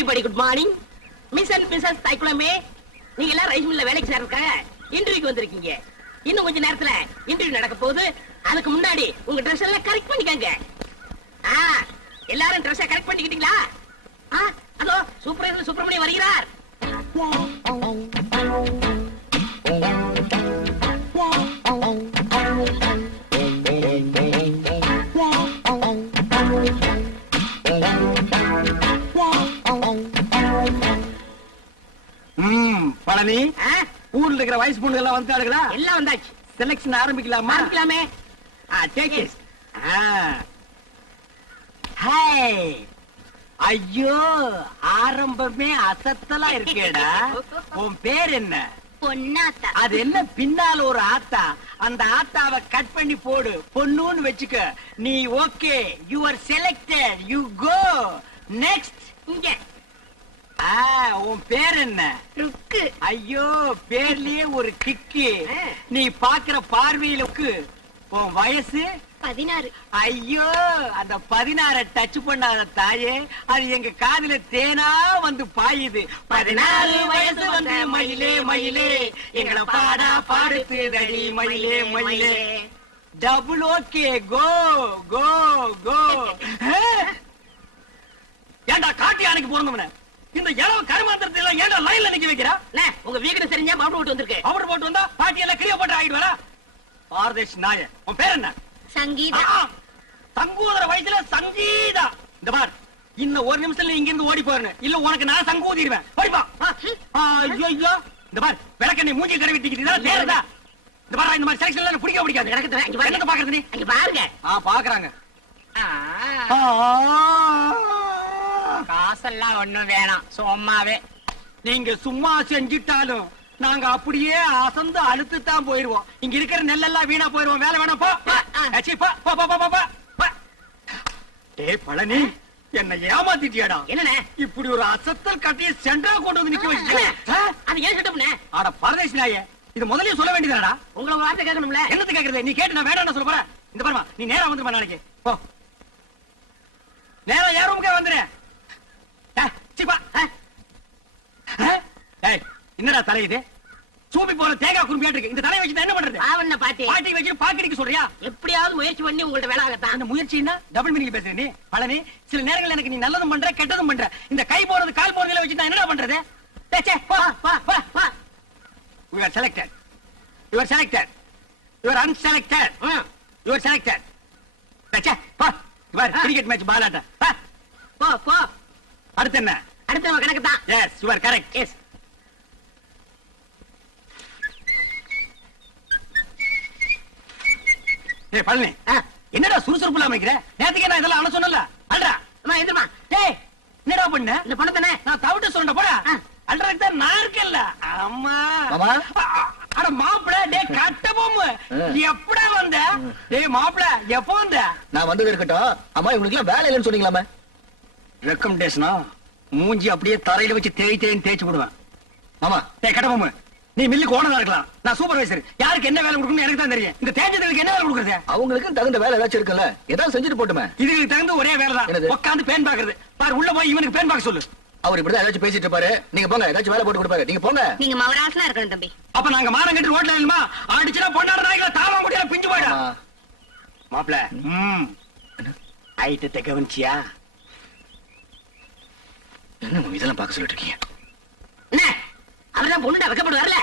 Everybody good morning. Miss and missus தைக்குளமே, நீங்க எல்லாம் ரைஸ் மில்ல வேலைக்கு சேர்றதுக்காக இன்டர்வியூக்கு வந்திருக்கீங்க. இன்னும் கொஞ்ச நேரத்துல இன்டர்வியூ நடக்க போகுது. அதுக்கு முன்னாடி உங்க ட்ரெஸ் எல்லாம் கரெக்ட் பண்ணிக்கங்க. எல்லாரும் ட்ரெஸ்ஸை கரெக்ட் பண்ணிக்கிட்டீங்களா? அதோ சூப்பர் சுப்பிரமணியம் வருகிறார். பழனி, ஊர்ல இருக்கிற வயசு பொண்ணு எல்லாம் வந்துட்டாளுங்களா? எல்லாம் வந்தாச்சு. செலக்ஷன் ஆரம்பிக்கலாமா? ஆரம்பிக்கலாமே. ஐயோ, ஆரம்பமே அசத்தலா இருக்கேடா. உன் பேர் என்ன? பொன்னாத்தா. அது என்ன பின்னால ஒரு ஆத்தா? அந்த ஆத்தாவை கட் பண்ணி போடு, பொண்ணுன்னு வச்சுக்க. நீ okay, you are selected, you go next. இங்க உன் பேர் என்ன? ருக்கு. ஐயோ, பேர்லயே ஒரு கிக்கு. நீ பாக்குற பார்வையிலுக்கு. உன் வயசு 16. ஐயோ, அந்த 16 டச் பண்ணாத தாயே, அது எங்க காதுல தேனா வந்து பாயுது. 14 வயசு வந்து மயிலே மயிலே எங்களை பாடா பாடுத்துதடி மயிலே மயிலே. டபுள் ஓகே, கோ கோ கோ. ஏண்டா காட்டி யானைக்கு பிறந்தவன இந்த இளவு கருமாந்திரத்தை எல்லாம் ஏண்டா லைன்ல நிக்க வைக்கிறா? உங்க வீடு தெரிஞ்சா மாப்பிள போட்டு வந்திருக்கு. அவர் போட்டு வந்தா பாட்டி எல்லாம் கிளிய போட்டு ஆகிட்டு வரா. பாரதேஷ் நாய, உன் பேர் என்ன? சங்கீதா. சங்கூதர வயசுல சங்கீதா. இந்த பார், இன்னும் ஒரு நிமிஷத்துல இங்க இருந்து ஓடி போறேன், இல்ல உனக்கு நான் சங்கூதிடுவேன். ஓடிப்பா. ஐயோ, இந்த பார், விளக்கண்ணை மூஞ்சி கடை விட்டிக்கிட்டு நேரதா. இந்த பார், இந்த மாதிரி செலக்ஷன்ல எனக்கு பிடிக்க பிடிக்காது. என்னத்த பாக்குறது நீ? அங்க பாருங்க. பாக்குறாங்க. காசெல்லாம் ஒண்ணும் வேணாம், சும்மாவே. நீங்க சும்மா செஞ்சிட்டாலும் நாங்க அப்படியே அசந்து அழுத்து தான் போயிருவோம். இங்க இருக்கிற நெல்லெல்லாம் வீணா போயிருவோம். வேலை வேணாம், போ. ஏய் பழனி, என்ன ஏமாத்திட்டியாடா? என்னண்ணே இப்படி ஒரு அசத்தல் கட்டிய சென்டரா கொண்டு வந்து நிக்க வச்சிருக்க. அது ஏன் செட்டப்னே? அட பரதேஷ் நாயே, இது முதல்லயே சொல்ல வேண்டியதாடா. உங்களை வார்த்தை கேட்கணும்ல. என்னது கேக்குறது? நீ கேட்டு நான் வேண்டாம்னு சொல்ல போறேன். இந்த பாருமா, நீ நேரா வந்துருமா நாளைக்கு. போ, நேரா யார் ரூமுக்கே வந்துரு. என்னடா தலை இது? சூப்பி போற தேங்காய் குறும்பியாட்டு இருக்கு. இந்த தலையை வச்சு என்ன பண்றது? ஆவண்ண பாட்டி பாட்டி வச்சு பாக்கடிக்க சொல்றியா? எப்படியாவது முயற்சி பண்ணி உங்கள்ட்ட வேலை ஆகத்தான். அந்த முயற்சின்னா டபுள் மீனிங் பேசுற நீ பழனி. சில நேரங்கள் எனக்கு நீ நல்லதும் பண்ற கெட்டதும் பண்ற. இந்த கை போறது கால் போறதுல வச்சு நான் என்னடா பண்றது? You are selected. You are selected. You are unselected. You are selected. Cricket match பாலாட்ட. போ போ. அடுத்து என்ன? அடுத்த கணக்கு தான். Yes, you are correct. Yes. ஏய் பழனி, என்னடா சுறுசுறுப்பு இல்லாம இருக்கிற? நேத்துக்கே நான் இதெல்லாம் அண்ணா சொன்னல. அல்றா அம்மா எதுமா? டேய், என்னடா பண்ண? இந்த பணத்தானே நான் தவிட்டு சொல்றேன் போடா. அல்றதுக்கு தான் நான் இருக்கேன்ல. அம்மா மாமா. அட மாப்பிள, டேய் கட்டபொம்மு, எப்படா வந்த? டேய் மாப்பிள, எப்போ வந்த? நான் வந்தது இருக்கட்டும். அம்மா, இவங்களுக்கு எல்லாம் வேலை இல்லைன்னு சொன்னீங்களாமே. ரெக்கமெண்டேஷனா? மூஞ்சி அப்படியே தரையில வச்சு தேய்ச்சு விடுவேன். மாமா. டேய் கட்டபொம்மு, நீ மில்லுக்கு ஓனரா இருக்கலாம், நான் சூப்பர்வைசர். யாருக்கு என்ன வேலை கொடுக்கணும்னு எனக்கு தான் தெரியும். இந்த தேஞ்சதுக்கு என்ன வேலை கொடுக்கறது? அவங்களுக்கு தகுந்த வேலை ஏதாச்சும் இருக்குல்ல, ஏதாவது செஞ்சுட்டு போட்டுமே. இதுக்கு தகுந்த ஒரே வேலை தான், உட்காந்து பேன் பாக்குறது. பாரு, உள்ள போய் இவனுக்கு பேன் பாக்க சொல்லு. அவர் இப்படிதான் ஏதாச்சும் பேசிட்டு இருப்பாரு. நீங்க போங்க, ஏதாச்சும் வேலை போட்டு கொடுப்பாரு. நீங்க போங்க. நீங்க மவராசனா இருக்கணும் தம்பி. அப்ப நாங்க மானம் கட்டி ரோட்ல இல்லமா ஆடிச்சுனா பொண்ணாட நாய்களை தாவ முடியல, பிஞ்சு போயிடா. மாப்ள, ஐட்டத்தை கவனிச்சியா? என்ன இதெல்லாம் பார்க்க சொல்லிட்டு இருக்கீங்க? அவர்தான் பொண்ணுடா, வெக்கப்படுவார்ல.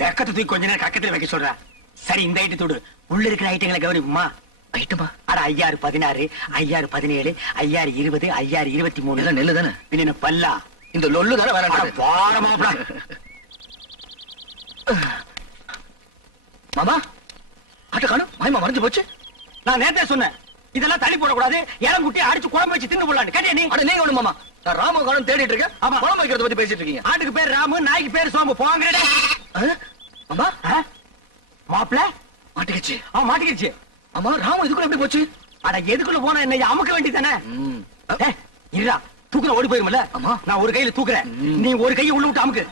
வெக்கத்தை தூக்கி கொஞ்ச நேரம் கக்கத்துல வைக்க சொல்ற. சரி, இந்த ஐட்டத்தோடு உள்ள இருக்கிற ஐட்டங்களை கவனிப்புமா? ஐட்டமா? அட 5016, 5017, 5020, 5023 எல்லாம் நெல்லு தானே? பின்ன பல்லா இந்த லொல்லு தானே வேணாம். வார மாப்ள. மாமா, ஆட்ட காணும். மாயமா மறைஞ்சு போச்சு. நான் நேத்தே சொன்னேன், இதெல்லாம் தள்ளி போடக்கூடாது, இளங்குட்டி அடிச்சு குழம்பு வச்சு தின்னு போடலான்னு. கேட்டியா நீ? அட நீங்க ஒண்ணு மாமா, நான் ராம காணும் தேடிட்டு இருக்கேன். ஆமா, குழம்பு வைக்கிறத பத்தி பேசிட்டு இருக்கீங்க. ஆட்டுக்கு பேர் ராமு, நாய்க்கு பேர் சோம்பு. போங்கடா. மாமா, மாப்ள மாட்டிக்கிச்சு. மாட்டிக்கிச்சு. ஆமா, ராமு இதுக்குள்ள எப்படி போச்சு? அட எதுக்குள்ள போனா என்ன, அமுக்க வேண்டியதானே? இருடா, தூக்குற ஓடி போயிருமல்ல. ஆமா, நான் ஒரு கையில தூக்குறேன், நீ ஒரு கையை உள்ள விட்டு அமுக்கு.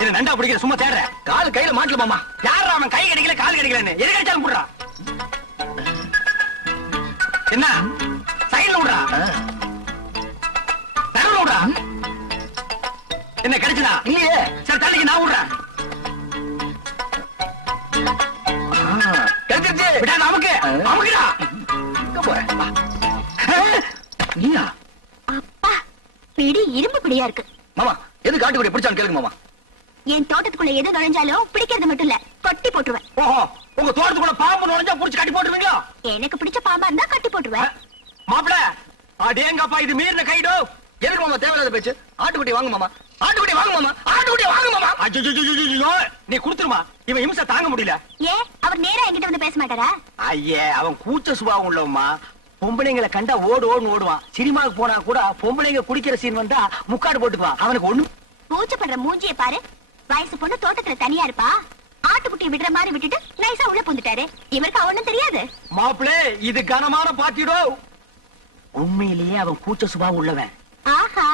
இது நண்டா பிடிக்கிற, சும்மா தேடுற. கால் கையில மாட்டல மாமா. யாரா அவன்? கை கிடைக்கல கால் கிடைக்கலன்னு எது கிடைச்சாலும் போடுறா. என்ன லைன்ல விடுறா தரல விடுறா என்ன கிடைச்சதா இல்லையே. சரி தள்ளிக்கு நான் விடுறேன் கிடைச்சிருச்சு. விடா நமக்கு நமக்குடா எங்க போற? நீயா? அப்பா பிடி இரும்பு பிடியா இருக்கு. மாமா எது காட்டுக்குடி பிடிச்சான்னு கேளுங்க மாமா. என் தோட்டத்துக்குள்ள எது நுழைஞ்சாலும் பிடிக்கிறது மட்டும் இல்ல கொட்டி போட்டுருவேன். ஓஹோ உங்க தோட்டத்துக்குள்ள பாம்பு நுழைஞ்சா புடிச்சு கட்டி போட்டுருவீங்களா? எனக்கு பிடிச்ச பாம்பா இருந்தா கட்டி போட்டுருவேன். மாப்பிள அடேங்கப்பா இது மீறின கைடோ. எதுக்கு மாமா தேவையில்லாத பேச்சு? ஆட்டுக்குட்டி வாங்க மாமா, ஆட்டுக்குட்டி வாங்க மாமா, ஆட்டுக்குட்டி வாங்க மாமா. ஐயோ நீ குடுத்துருமா, இவன் இம்சை தாங்க முடியல. ஏன் அவர் நேரா என்கிட்ட வந்து பேச மாட்டாரா? ஐயே அவன் கூச்ச சுபாவம் உள்ளவமா. பொம்பளைங்களை கண்டா ஓடுன்னு ஓடுவான். சினிமாவுக்கு போனா கூட பொம்பளைங்க குடிக்கிற சீன் வந்தா முக்காடு போட்டுக்குவான். அவனுக்கு ஒண்ணு பூச்சப்படுற மூஞ்சிய பாரு. வயசு பொண்ணு தோட்டத்துல தனியா இருப்பா. ஆட்டுக்குட்டி விடுற மாதிரி விட்டுட்டு நைஸா உள்ள புந்துட்டாரு. இவருக்கு அவனும் தெரியாது. மாப்பிளே இது கனமான பாத்திடோ. உண்மையிலேயே அவன் கூச்ச சுபாவம் உள்ளவன். ஆஹா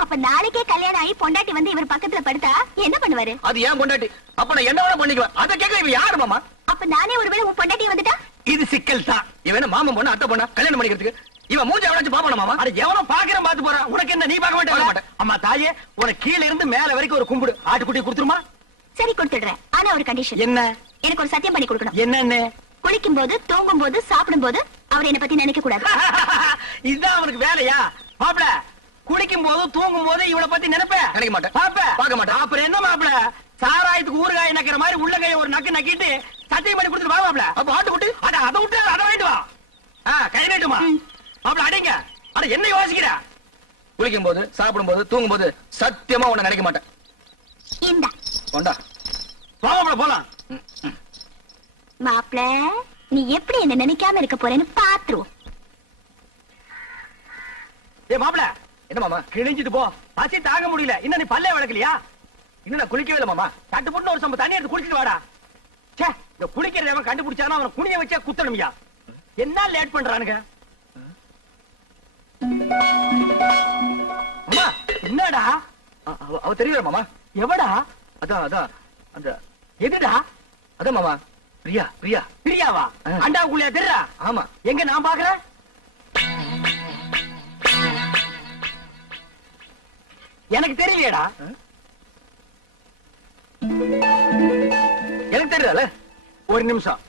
அப்ப நாளைக்கே கல்யாணம் ஆகி பொண்டாட்டி வந்து இவர் பக்கத்துல படுத்தா என்ன பண்ணுவாரு? அது ஏன் பொண்டாட்டி? அப்ப நான் என்ன வேணா பண்ணிக்குவேன். அத கேட்க இவன் யாரு மாமா? அப்ப நானே ஒருவேளை உன் பொண்டாட்டி வந்துட்டா? இது சிக்கல் தான். இவன் என்ன மாமன் பொண்ணு அத்தை பொண்ணா கல்யாணம் பண்ணிக்கிறதுக்கு? இவன் மூஞ்ச எவனாச்சும் பாப்பானா மாமா? அட எவனோ பாக்குறேன் பாத்து போறான். உனக்கு என்ன, நீ பார்க்க பார்க்க மாட்டே? மாட்டேன். அம்மா தாயே உனக்கு கீழ இருந்து மேல வரைக்கும் ஒரு கும்பிடு. ஆட்டுக்குட்டி கொடுத்துருமா? சரி கொடுத்துடுறேன். ஆனா ஒரு கண்டிஷன். என்ன? எனக்கு ஒரு சத்தியம் பண்ணி கொடுக்கணும். என்னன்னு? குளிக்கும் போது, தூங்கும் போது, சாப்பிடும் போது அவர் என்ன பத்தி நினைக்க கூடாது. இதுதான் அவனுக்கு வேலையா? மாப்பிள குளிக்கும் போது தூங்கும் போது இவளை பத்தி நினைப்பேன். நினைக்க மாட்டேன். பார்க்க மாட்டேன். அப்புறம் என்ன மாப்பிள, சாராயத்துக்கு ஊறுகாய் நக்கிற மாதிரி உள்ள கைய ஒரு நக்கு நக்கிட்டு சத்தியம் பண்ணி கொடுத்துட்டு வா மாப்பிள. அப்ப ஆட்டுக்குட்டி அட அதை விட்டு அதை வாங்கிட்டு வா. கை நீட்டுமா மாப்பிள. அடிங்க. அட என்ன யோசிக்கிற? குளிக்கும் போது, சாப்பிடும் போது, தூங்கும் போது சத்தியமா உன்னை நினைக்க மாட்டேன். இந்தா கொண்டா. வா மாப்பிள போலாம். மாப்பிள நீ எப்படி என்ன நினைக்காம இருக்க போறேன்னு பாத்துருவோம். ஏ மாப்பிள என்ன மாமா? கிழிஞ்சிட்டு போ. பசி தாங்க முடியல. இன்னும் நீ பல்லே வளர்க்கலையா? இன்னும் நான் குளிக்கவே இல்லை மாமா. தட்டு போட்டு ஒரு சம்ப தண்ணி எடுத்து குடிச்சிட்டு வாடா. சே இந்த குளிக்கிறத அவன் கண்டுபிடிச்சானா அவனை குனிய வச்சா குத்தணும்யா. என்ன லேட் பண்றானுங்க? மாமா என்னடா? அவ தெரியல மாமா. எவடா? அதான் அதான் அந்த எதுடா? அதான் மாமா. பிரியா பிரியா. பிரியாவா? அண்டாவுக்குள்ளயா தெரியா? ஆமா. எங்க நான் பாக்குறேன்? எனக்கு தெரியலையடா. எனக்கு தெரியல. ஒரு நிமிஷம்.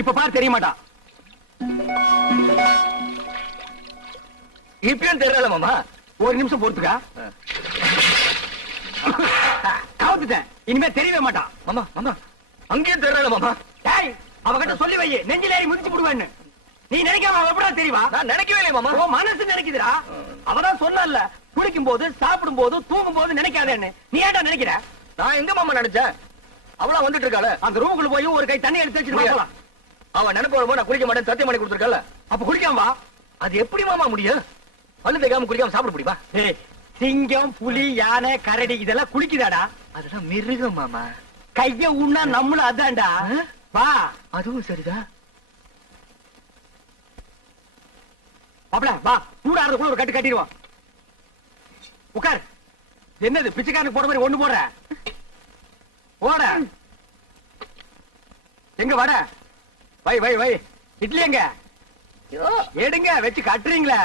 இப்ப பாரு தெரிய மாட்டான். இப்பயும் தெரியல மாமா. ஒரு நிமிஷம் பொறுத்துக்கா. கவுத்துட்டேன். இனிமே தெரியவே மாட்டான். மாமா மாமா அங்கேயும் தெரியல மாமா. டேய் அவகிட்ட சொல்லி வை, நெஞ்சில ஏறி மிதிச்சு போடுவேன்னு. நீ நினைக்காம அவ எப்படா தெரியவா? நான் நினைக்கவே இல்லை மாமா. உன் மனசு நினைக்குதுடா. அவதான் சொன்னல குளிக்கும் போது, சாப்பிடும் போது, தூங்கும் போது நினைக்காதேன்னு. நீ ஏன்டா நினைக்கிற? நான் எங்க மாமா நினைச்சேன்? அவளா வந்துட்டு இருக்காள. அந்த ரூமுக்குள்ள போய் ஒரு கை தண்ணி எடுத்து வச்சுட்டு போலாம். அவ நினைப்பு வரும்போது நான் குளிக்க மாட்டேன் சத்தியம் பண்ணி கொடுத்துருக்கல. அப்ப குளிக்காம வா. அது எப்படி மாமா முடியும்? பல்லு தேய்க்காம குளிக்காம சாப்பிட முடியுமா? ஏய் சிங்கம், புலி, யானை, கரடி இதெல்லாம் குளிக்குதாடா? அதெல்லாம் மிருகம் மாமா. கைய உண்ணா நம்மளும் அதான்டா. வா. அதுவும் சரிதான். அப்பட வா. சூடாறதுக்குள்ள ஒரு கட்டு கட்டிடுவோம். உட்கார். என்னது பிச்சைக்காரனுக்கு போற மாதிரி ஒண்ணு போடுற? ஓட. எங்க வட? வை வை வை. இட்லி எங்க? எடுங்க வச்சு கட்டுறீங்களா?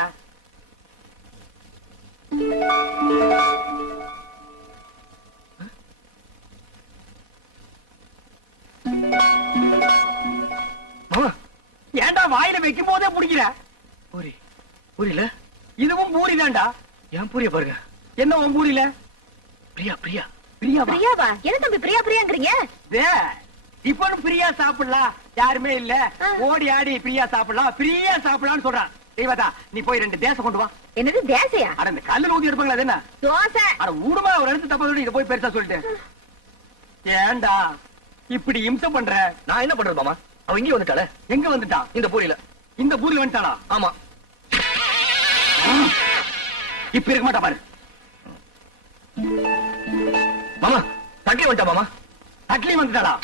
மாமா ஏன்டா வாயில வைக்கும் போதே பிடிக்கிற? பூரி பூரியில இதுவும் பூரி தான்டா. ஏன் பூரிய பாருங்க. என்ன உன் பூரியில? பிரியா பிரியா. பிரியாவா? பிரியாவா? என்ன தம்பி பிரியா பிரியாங்கிறீங்க? இப்பனும் பிரியா சாப்பிடலாம். யாருமே இல்ல. ஓடி ஆடி பிரியா சாப்பிடலாம், பிரியா சாப்பிடலாம்னு சொல்றான். தெய்வதா நீ போய் 2 தேசம் கொண்டு வா. என்னது தேசையா? அட இந்த கல்லுல ஊதி எடுப்பாங்களா? அது என்ன? தோசை. அட ஊடுமா ஒரு இடத்து தப்ப சொல்லி இத போய் பெருசா சொல்லிட்டு. ஏண்டா இப்படி இம்சை பண்ற? நான் என்ன பண்றது மாமா? அவ இங்கே வந்துட்டாளே. எங்க வந்துட்டான்? இந்த பூரியில. இந்த பூரியில வந்துட்டானா? ஆமா. இப்ப இருக்க மாட்டா பாரு. மாமா தட்டி வந்துட்டா மாமா. அட்லி வந்துட்டாளா?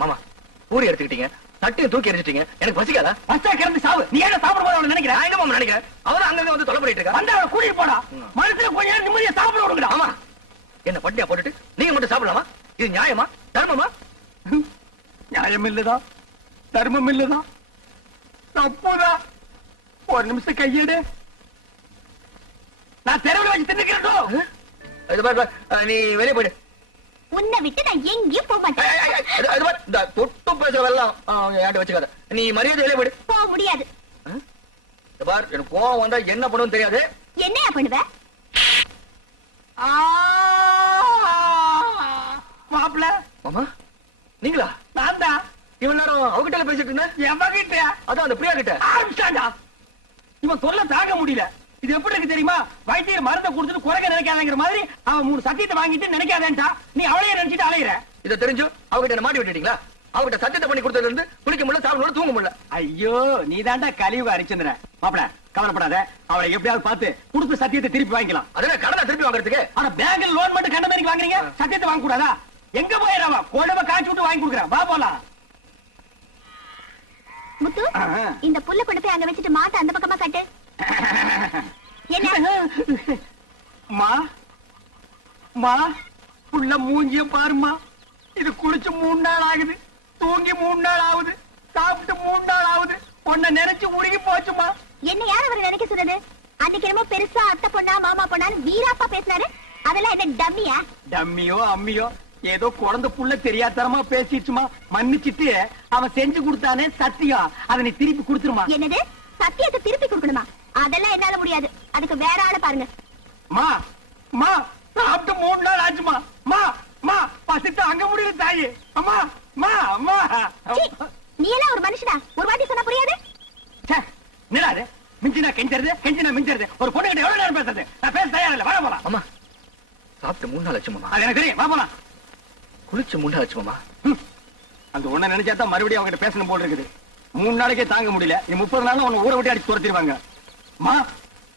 மாமா பூரி எடுத்துக்கிட்டீங்க, தட்டியை தூக்கி எரிஞ்சிட்டீங்க. எனக்கு பசிக்காதா? பஸ்டா கிளம்பி சாவு. நீ ஏன் சாப்பிட போது அவனை நினைக்கிற? நான் என்ன மாமா நினைக்கிறேன்? அவன் அங்க வந்து தொலை பண்ணிட்டு இருக்கா. வந்து அவனை கூட்டிட்டு போடா. மனசுல கொஞ்ச நேரம் நிம்மதியா சாப்பிட விடுங்கடா. ஆமா. என்ன பட்டியா போட்டுட்டு நீங்க மட்டும் சாப்பிடலாமா? இது நியாயமா? தர்மமா? நியாயம் இல்லதா? தர்மம் இல்லதான், தப்புதான். ஒரு நிமிஷம் கையெடு, நான் தெருவில் வச்சு தின்னுக்கிறேன். இது பாரு, நீ வெளியே போயிடு. உன்னை விட்டு நான் எங்கேயும் போக மாட்டேன். அது பாரு, இந்த தொட்டு பேசுறதெல்லாம் என்கிட்ட வச்சுக்காத. நீ மரியாதை வெளியே போயிடு. போக முடியாது. இது பாரு, எனக்கு கோவம் வந்தா என்ன பண்ணுன்னு தெரியாது. என்னையா பண்ணுவ? மாப்பிள்ள மாமா நீங்களா? நான் தான். இவன் நேரம் அவகிட்ட பேசிட்டு இருந்தேன். எவகிட்ட? அதான் அந்த பிரியா கிட்ட. ஆரம்பிச்சாண்டா. இவன் தொல்லை தாங்க முடியல. இது எப்படி இருக்கு தெரியுமா? வைத்தியர் மருந்தை கொடுத்துட்டு குறைக்க நினைக்காதங்கிற மாதிரி அவன் 3 சத்தியத்தை வாங்கிட்டு நினைக்காதேன்டா. நீ அவளையே நினைச்சிட்டு அலையிற. இதை தெரிஞ்சு அவகிட்ட என்ன மாட்டி விட்டுட்டீங்களா? அவகிட்ட சத்தியத்தை பண்ணி கொடுத்ததுல இருந்து குளிக்க முடியல, சாப்பிட முடியல, தூங்க முடியல. ஐயோ, நீ தாண்டா கலியுக ஹரிச்சந்திரன். மாப்பிள கவலைப்படாத, அவளை எப்படியாவது பார்த்து கொடுத்த சத்தியத்தை திருப்பி வாங்கிக்கலாம். அதே கடனை திருப்பி வாங்குறதுக்கு. ஆனா பேங்க்ல லோன் மட்டும் கண்ட மாதிரி வாங்குறீங்க, சத்தியத்தை வாங்க கூடாதா? எங்க போயிடவா? கொடவை காய்ச்சி விட்டு வாங்கி கொடுக்குறேன். வா போலாம். முத்து, இந்த புல்ல கொண்டு போய் அங்க வச்சுட்டு மாட்ட அந்த பக்கமா கட்டு. என்ன மா மா புள்ள மூஞ்சிய பாருமா. இது குளிச்சு 3 நாள் ஆகுது, தூங்கி 3 நாள் ஆகுது, சாப்பிட்டு 3 நாள் ஆகுது. உன்னை நினைச்சு உருகி போச்சுமா. என்ன யார் அவர் நினைக்க சொன்னது? அன்னைக்கு என்னமோ பெருசா அத்தை பொண்ணா மாமா பொண்ணான்னு வீராப்பா பேசினாரு. அதெல்லாம் என்ன டம்மியா? டம்மியோ அம்மியோ ஏதோ குழந்தை புள்ள தெரியாதரமா பேசிடுச்சுமா. மன்னிச்சிட்டு அவன் செஞ்சு கொடுத்தானே சத்தியம், அதை நீ திருப்பி கொடுத்துருமா. என்னது? சத்தியத்தை திருப்பி கொடுக்கணுமா? அதெல்லாம் என்னால முடியாது. அதுக்கு வேற ஆளை பாருங்க. மா மா சாப்பிட்டு 3 நாள் ஆச்சுமா. மா மா பசிட்டு அங்க முடியல தாயே. அம்மா மா அம்மா. நீ எல்லாம் ஒரு மனுஷனா? ஒரு வாட்டி சொன்னா புரியாது? நிலாது மிஞ்சினா கெஞ்சறது, கெஞ்சினா மிஞ்சறது. ஒரு பொண்ணு கிட்ட எவ்வளவு நேரம் பேசுறது? நான் பேச தயாரில்ல. வர போலாம். அம்மா சாப்பிட்டு 3 நாள் ஆச்சு மாமா. அது எனக்கு தெரியும். வா போலாம். குளிச்சு 3 நாள் ஆச்சு மாமா. அந்த ஒண்ணு நினைச்சாதான் மறுபடியும் அவங்க பேசணும் போல இருக்குது. 3 நாளைக்கே தாங்க முடியல. நீ 30 நாள் உன்னை ஊரை விட்டு அடிச்சு துரத்திடுவாங்க. மா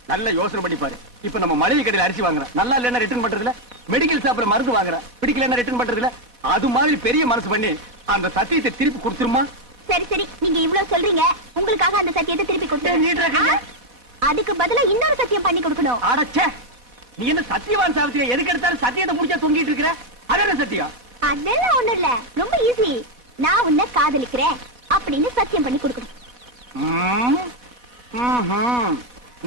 நல்ல யோசனை பண்ணி பாரு. இப்ப நம்ம மளிகை கடையில அரிசி வாங்குறோம், நல்லா இல்லன்னா ரிட்டர்ன் பண்றதுல. மெடிக்கல் ஷாப்ல மருந்து வாங்குறோம், பிடிக்கலன்னா ரிட்டர்ன் பண்றதுல. அது மாதிரி பெரிய மனசு பண்ணி அந்த சத்தியத்தை திருப்பி கொடுத்துருமா. சரி சரி, நீங்க இவ்வளவு சொல்றீங்க, உங்களுக்காக அந்த சத்தியத்தை திருப்பி கொடுத்துருங்க. அதுக்கு பதிலா இன்னொரு சத்தியம் பண்ணி கொடுக்கணும். அடச்சே, நீ என்ன சத்தியவான் சாவித்திரியா? எதுக்கு எடுத்தாலும் சத்தியத்தை முடிச்சா தொங்கிட்டு இருக்கிற? அதென்ன சத்தியம்? அதெல்லாம் ஒண்ணும் இல்ல, ரொம்ப ஈஸி. நான் உன்னை காதலிக்கிறேன் அப்படின்னு சத்தியம் பண்ணி கொடுக்கணும்.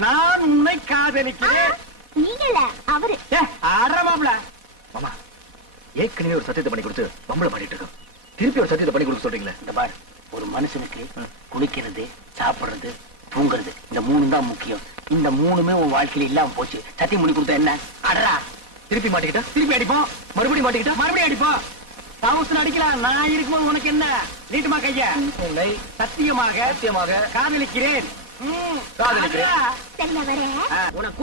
நான் உன்னை காதலிக்கிறேன். நீங்க இல்ல, அவரு. ஆடுறமாப்ல. மாமா ஏற்கனவே ஒரு சத்தியத்தை பண்ணி கொடுத்து பம்பளை மாட்டிட்டு இருக்கோம். திருப்பி ஒரு சத்தியத்தை பண்ணி கொடுக்க சொல்றீங்களே. இந்த பாரு, ஒரு மனுஷனுக்கு குளிக்கிறது, சாப்பிடுறது, தூங்குறது, இந்த 3 தான் முக்கியம். இந்த 3மே உன் வாழ்க்கையில இல்லாம போச்சு. சத்தியம் பண்ணி கொடுத்தா என்ன? அடரா, திருப்பி மாட்டிக்கிட்டா திருப்பி அடிப்போம். மறுபடியும் மாட்டிக்கிட்டா மறுபடியும் அடிப்போம். தவுசன் அடிக்கலாம். நான் இருக்கும்போது உனக்கு என்ன? நீட்டுமா கைய. உன்னை சத்தியமாக சத்தியமாக காதலிக்கிறேன். காதலிக்கிறேன். சரி, நான் வரேன். உனக்கு